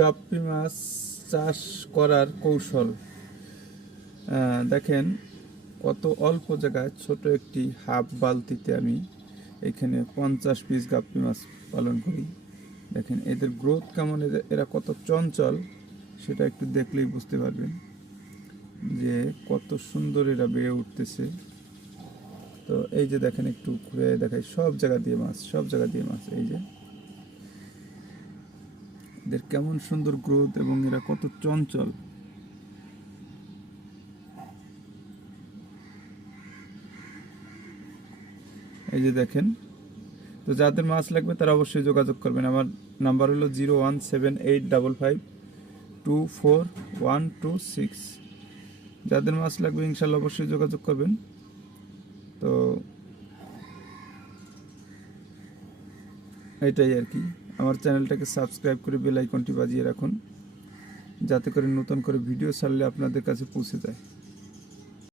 গাপ্পি মাছ চাষ করার কৌশল। দেখেন কত অল্প জায়গায় ছোট একটি হাফ বালতিতে আমি এখানে পঞ্চাশ পিস গাপ্পি মাছ পালন করি। দেখেন এদের গ্রোথ কেমন এরা কত চঞ্চল, সেটা একটু দেখলেই বুঝতে পারবেন যে কত সুন্দর এরা বেড়ে উঠতেছে। তো এই যে দেখেন একটু ঘুরে দেখাই, সব জায়গা দিয়ে মাছ, সব জায়গা দিয়ে মাছ, এই যে। এদের কেমন সুন্দর গ্রোথ এবং এরা কত চঞ্চল। এই যে দেখেন, তো যাদের মাছ লাগবে তারা অবশ্যই যোগাযোগ করবেন। আমার নাম্বার হলো zero one seven eight double five two four one two six যাদের মাছ লাগবে ইনশাল্লাহ অবশ্যই যোগাযোগ করবেন। তো এটাই আর কি। আমার চ্যানেলটাকে সাবস্ক্রাইব করে বেল আইকনটি বাজিয়ে রাখুন, যাতে করে নতুন করে ভিডিও ছাড়লে আপনাদের কাছে পৌঁছে যায়।